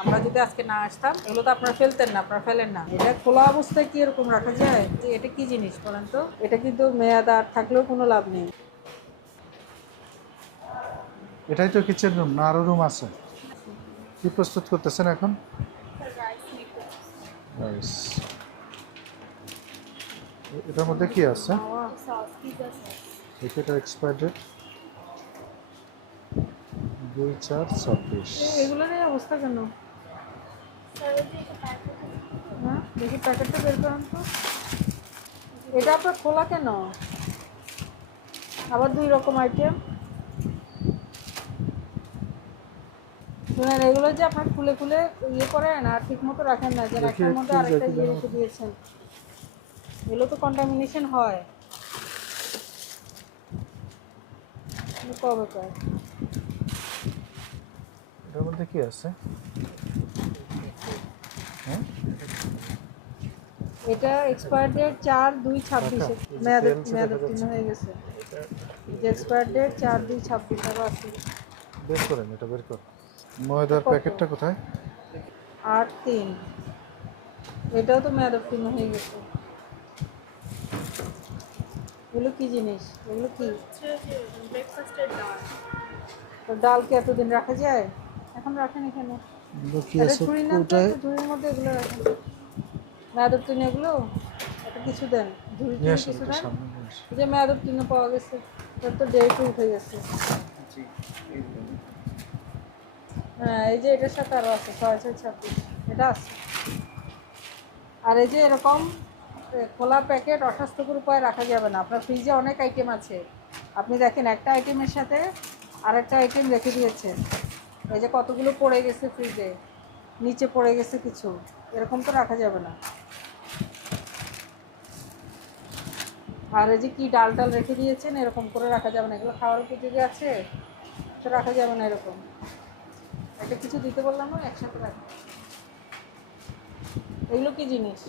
আমরা যদি আজকে না আসতাম এগুলো তো আপনারা ফেলতেন না, আপনারা ফেলেন না। এটা খোলা অবস্থায় কি এরকম রাখা যায়? এটা কি জিনিস বলেন তো? এটা কিন্তু মেয়াদ আর থাকলেও কোনো লাভ নেই। এটাই তো কিচেন রুম, না আরো রুম আছে? কি প্রস্তুত করতেছেন এখন? রাইস। এটার মধ্যে কি আছে? এটা এক্সপায়ার ডেট 2/4/26। এগুলোর এই অবস্থা কেন? হ্যাঁ, দেখি প্যাকেটটা বের করেন তো। এটা আপনার খোলা কেন? আবার 2 রকম আইটেম। শুনেন, এগুলো যে আপনার খুলে খুলে ইয়ে করেন আর ঠিক মতো রাখেন না, যেন দেখি একটার মধ্যে একটু আরেকটা দেখি ইয়ে রেখে দিয়েছেন। এগুলো তো কন্টামিনেশন হয়। কবে কার? এটার মধ্যে কি আছে? হ্যাঁ, এটা এক্সপায়ার ডেট 4/2/26 মেয়াদোত্তীর্ণ হয়ে গেছে। যে এক্সপায়ার ডেট 4/2/26 আরও আছে। বের করেন, এটা বের করেন। ময়দার কত? প্যাকেটটা কোথায়? 8/3। এটাও তো মেয়াদোত্তীর্ণ হয়ে গেছে। এগুলো কি জিনিস? এগুলো কি? তো ডাল কি এতদিন রাখা যায়? এখন রাখেন এখানে। এগুলো কি একটা আছে ঝুড়ি নেন তো, কোটায়? একটা ঝুড়ির মধ্যে এগুলো রাখেন। মেয়াদোত্তীর্ণ এগুলো একটা কিছু দেন, ঝুড়ি নিয়ে টুড়ি আসেন, কিছু এটা দেন। সামনে নিয়ে আসেন। এই যে মেয়াদোত্তীর্ণ পাওয়া গেছে, এর তো ডেট উঠে গেছে। হ্যাঁ, এই যে এটার সাথে আরও আছে 6/6/26, এটা আছে। আর এই যে এরকম খোলা প্যাকেট অস্বাস্থ্যকর উপায়ে রাখা যাবে না। আপনার ফ্রিজে অনেক আইটেম আছে, আপনি দেখেন একটা আইটেমের সাথে আরেকটা আইটেম রেখে দিয়েছেন। এই যে কতগুলো পড়ে গেছে ফ্রিজে, নিচে পড়ে গেছে কিছু, এরকম তো রাখা যাবে না। আর এই যে কি ডাল টাল রেখে দিয়েছেন, এরকম করে রাখা যাবে না। এগুলো খাওয়ার উপযোগী আছে তো রাখা যাবে না এরকম। একটা কিছু দিতে বললাম না, একসাথে রাখা। এগুলো কি জিনিস?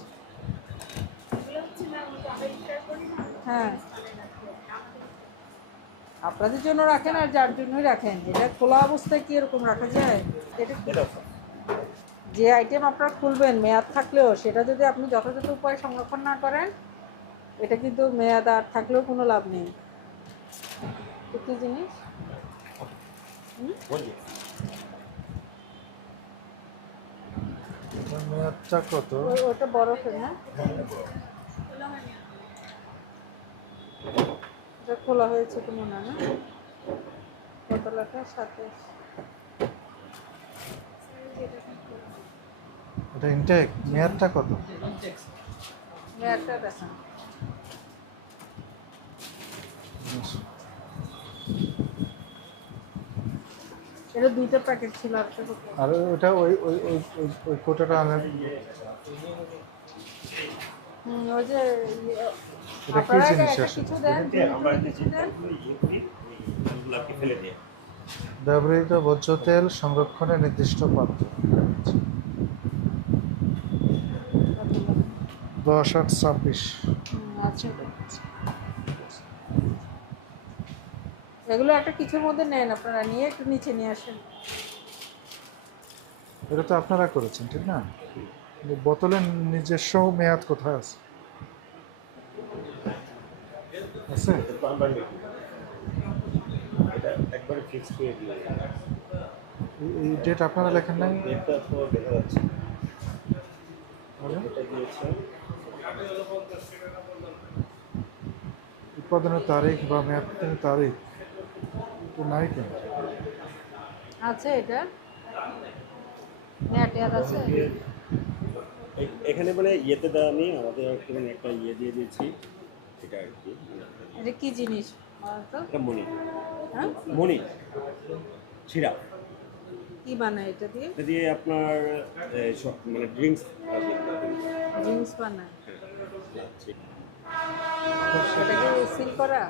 হ্যাঁ, আপনাদের জন্য রাখেন আর যার জন্যই রাখেন। এটা খোলা অবস্থায় কি এরকম রাখা যায়? এটা কি? যে আইটেম আপনারা খুলবেন মেয়াদ থাকলেও সেটা যদি আপনি যথাযথ উপায়ে সংরক্ষণ না করেন, এটা কিন্তু মেয়াদ আর থাকলেও কোনো লাভ নেই। তো কি জিনিস? এটার মেয়াদটা কত? ওটা বরফের না? এটা খোলা হয়েছে তো মনে হয় না? কত লেখা? 27। এটা ইনটেক, মেয়াদটা কত? মেয়াদটা দেখান। এটা 2টা প্যাকেট ছিল, একটা কোথায়? আর ওটা ওই ওই ওই ওই ওই কোটাটা আনেন। ওই যে এটা কি আপনারা আগে জিনিস একটা আসলে? কিছু দেন, কিছু দেন। ব্যবহৃত ভোজ্য তেল সংরক্ষণের নির্দিষ্ট পাত্র। 10/8/26। আচ্ছা, এগুলো একটা কিছুর মধ্যে নেন, আপনারা নিয়ে একটু নিচে নিয়ে আসেন। এটা তো আপনারা করেছেন, ঠিক না? কিন্তু বোতলের নিজস্ব মেয়াদ কোথায় আছে? আছে? একবারে ফিক্স করে দিয়ে এই ডেট আপনারা লেখেন নাই? ডেটটা তো দেখা যাচ্ছে বলেন। এটা দিয়েছে উৎপাদনের তারিখ বা মেয়াদের তারিখ তো নাই কেন? আছে এটা মেয়াদ আছে। এখানে মানে ইয়েতে দেওয়া নেই, আমাদের এখানে একটা ইয়ে দিয়ে দিয়েছি, এটা আর কি। এটা কি জিনিস বলেন তো? এটা মনি, হ্যাঁ, মনি সিরাপ। কি বানায় এটা দিয়ে? এটা দিয়ে আপনার সব মানে ড্রিঙ্কস ড্রিঙ্কস বানায়। এটাকে সিল করা।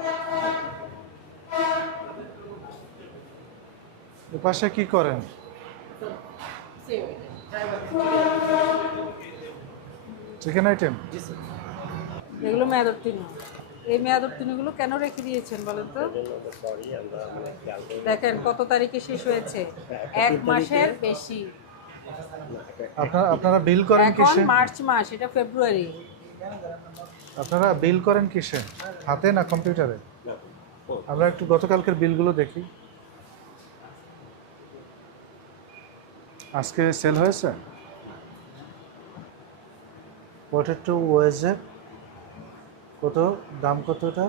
এ পাশে কি করেন? Chicken item? এগুলো মেয়াদ উত্তীর্ণ। এই মেয়াদ উত্তীর্ণগুলো কেন রেখে দিয়েছেন বলেন তো? সরি আমরা মানে খেয়াল করি দেখেন কত তারিখে শেষ হয়েছে, 1 মাসের বেশি। আপনারা বিল করেন এখন কিসে? মার্চ মাস, এটা ফেব্রুয়ারি। আপনারা বিল করেন কিসে, হাতে না কম্পিউটারে? না, ও, আমরা একটু গতকালকের বিলগুলো দেখি। আজকে সেল হয়েছে পটেটো ওয়েজে কত, দাম কত এটা?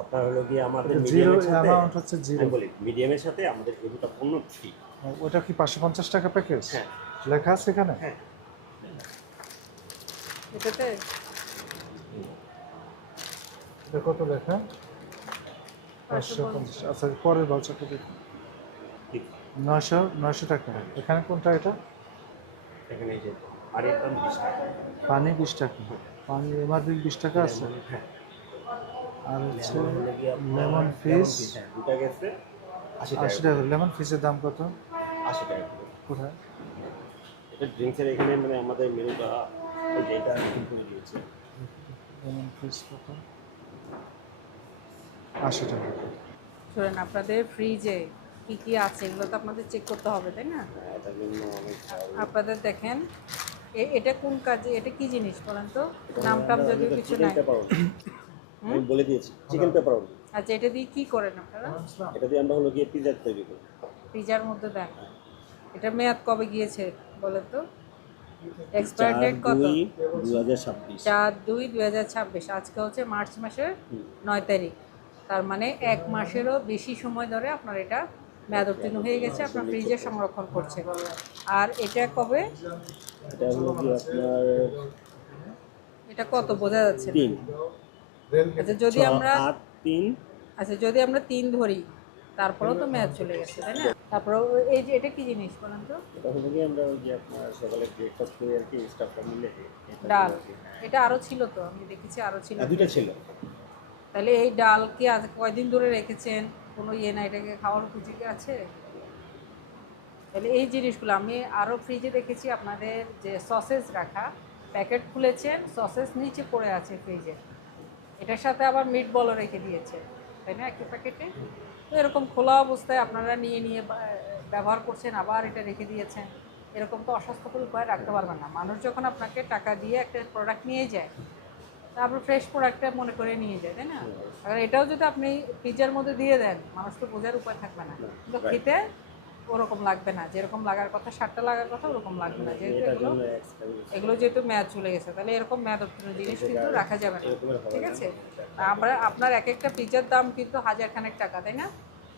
আপনার হলো গিয়ে আমাদের জিরো মিডিয়ামের সাথে অ্যামাউন্ট হচ্ছে জিরো। আমি বলি মিডিয়ামের সাথে আমাদের এই দুটো পণ্য ফ্রি। ওটা কি 550 টাকা প্যাকেজ? হ্যাঁ লেখা আছে এখানে? হ্যাঁ এটাতে এটা কত লেখা? 550। আচ্ছা, পরের বাউচারটা দেখুন। ঠিক। 900 টাকা। এখানে কোনটা এটা? এখানে এই যে পানির দাম 20 টাকা। পানি 20 টাকা, পানি এমআরপি 20 টাকা আছে। হ্যাঁ আর হচ্ছে লেমন হলো গিয়ে আপনার লেমন লেমন ফিশ ফিশ, হ্যাঁ দুটা গেছে 80 80 টাকা। টাকা। লেমন ফিশের দাম কত? 80 টাকা করে। কোথায়? এটা ড্রিঙ্কসের এখানে মানে আমাদের মেনুটা ওই যে এটা ঠিক করে দিয়েছে। লেমন ফিশ কত? 80 টাকা। শুনেন, আপনাদের ফ্রিজে কি কি আছে এগুলো তো আপনাদের চেক করতে হবে, তাই না? হ্যাঁ, এটার জন্য অনেক আপনাদের দেখেন এটা কোন কাজে, এটা কি জিনিস বলেন তো? নাম টাম যদিও কিছু নাই। আমি বলে দিয়েছি চিকেন পেপার। আচ্ছা, এটা দিয়ে কি করেন আপনারা? এটা দিয়ে আমরা হলো গিয়ে পিৎজা তৈরি করি। ফ্রিজার মধ্যে দেন। এটা মেয়াদ কবে গিয়েছে বলেন তো? এক্সপায়ার ডেট কত? 4/2/2026। 4/2/2026। আজকে হচ্ছে মার্চ মাসের 9 তারিখ। তার মানে 1 মাসেরও বেশি সময় ধরে আপনার এটা মেয়াদ উত্তীর্ণ হয়ে গেছে, আপনার ফ্রিজে সংরক্ষণ করছে। আর এটা কবে? এটা হলো গিয়ে আপনার এটা কত বোঝা যাচ্ছে না। 3 আচ্ছা, যদি আমরা 3 আচ্ছা যদি আমরা 3 ধরি, তারপরেও তো মেয়াদ চলে গেছে, তাই না? তারপরে এই যে এটা কি জিনিস বলেন তো? এটা হলো গিয়ে আমরা ওই যে আপনার সকালে ব্রেকফাস্ট করে আর কি স্টাফটা মিলে এটা ডাল। করি, হ্যাঁ। এটা আরো ছিল তো, আমি দেখেছি আরো ছিল। দুইটা ছিল। তাহলে এই ডাল কি আজ কয়দিন ধরে রেখেছেন? কোনো ইয়ে না, এটাকে খাওয়ার উপযোগী আছে? তাহলে এই জিনিসগুলো আমি আরও ফ্রিজে দেখেছি আপনাদের যে সসেস রাখা, প্যাকেট খুলেছেন, সসেস নিচে পড়ে আছে ফ্রিজে। এটার সাথে আবার মিট বলও রেখে দিয়েছে, তাই না, একই প্যাকেটে? তো এরকম খোলা অবস্থায় আপনারা নিয়ে নিয়ে ব্যবহার করছেন, আবার এটা রেখে দিয়েছেন। এরকম তো অস্বাস্থ্যকর উপায় রাখতে পারবেন না। মানুষ যখন আপনাকে টাকা দিয়ে একটা প্রোডাক্ট নিয়ে যায়, তারপর ফ্রেশ প্রোডাক্টটা মনে করে নিয়ে যায়, তাই না? আর এটাও যদি আপনি ফ্রিজের মধ্যে দিয়ে দেন, মানুষ তো বোঝার উপায় থাকবে না, কিন্তু খেতে ওরকম লাগবে না, যেরকম লাগার কথা, স্বাদটা লাগার কথা ওরকম লাগবে না, যেহেতু এগুলো যেহেতু মেয়াদ চলে গেছে। তাহলে এরকম মেয়াদ উত্তীর্ণ জিনিস কিন্তু রাখা যাবে না, ঠিক আছে? আমরা আপনার এক একটা পিজার দাম কিন্তু 1000 টাকা, তাই না?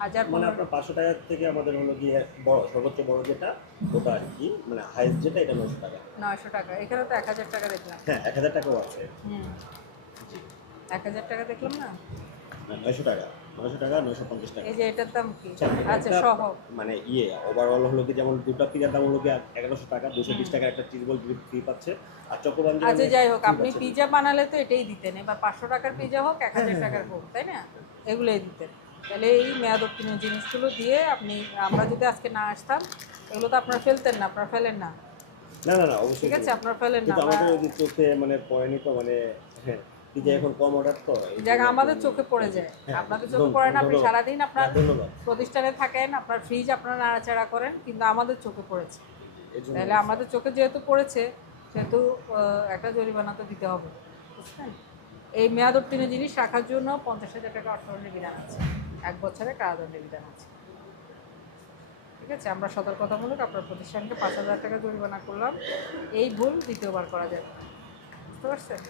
1000 মানে আপনার 500 টাকা থেকে আমাদের হলো গিয়ে বড় সর্বোচ্চ বড় যেটা ওটা আর কি, মানে হাইস্ট যেটা এটা 900 টাকা। 900 টাকা। এখানে তো 1000 টাকা দেখলাম। হ্যাঁ 1000 টাকাও আছে। হুম, 1000 টাকা দেখলাম না। 900 টাকা, 900 টাকা, 950 টাকা। এই যে এটার দাম কি? আচ্ছা, একটা সহ মানে ওভারঅল হলো কি, যেমন দুটো পিজার দাম হলো গিয়ে 1100 টাকা, 220 টাকা একটা চিজ বল ফ্রি পাচ্ছে। আর চকোবাঞ্জি আচ্ছা, যাই হোক, আপনি পিজা বানালে তো এটাই দিতেন, এবার 500 টাকার পিজা হোক 1000 টাকার হোক, তাই না? এগুলোই দিতেন। তাহলে এই মেয়াদ উত্তীর্ণ জিনিসগুলো দিয়ে আপনি, আমরা যদি আজকে না আসতাম, এগুলো তো আপনারা ফেলতেন না, আপনারা ফেলেন না, না না না অবশ্যই, ঠিক আছে? আপনারা ফেলেন না। কিন্তু আমাদের ওই যে চোখে মানে পড়েনি তো, মানে হ্যাঁ পিজা এখন কম অর্ডার তো এই জায়গা আমাদের চোখে পড়ে যায়, আপনাদের চোখে পড়ে না। আপনি সারাদিন আপনার ধন্যবাদ। প্রতিষ্ঠানে থাকেন, আপনার ফ্রিজ আপনারা নাড়াচাড়া করেন, কিন্তু আমাদের চোখে পড়েছে। এই জন্য তাহলে আমাদের চোখে যেহেতু পড়েছে, সেহেতু একটা জরিমানা তো দিতে হবে, বুঝলেন? এই মেয়াদ উত্তীর্ণ জিনিস রাখার জন্য 50,000 টাকা অর্থদণ্ডের বিধান আছে, 1 বছরের কারাদণ্ডের বিধান আছে, ঠিক আছে? আমরা সতর্কতামূলক আপনার প্রতিষ্ঠানকে 5,000 টাকা জরিমানা করলাম। এই ভুল দ্বিতীয়বার করা যাবে না, বুঝতে পারছেন?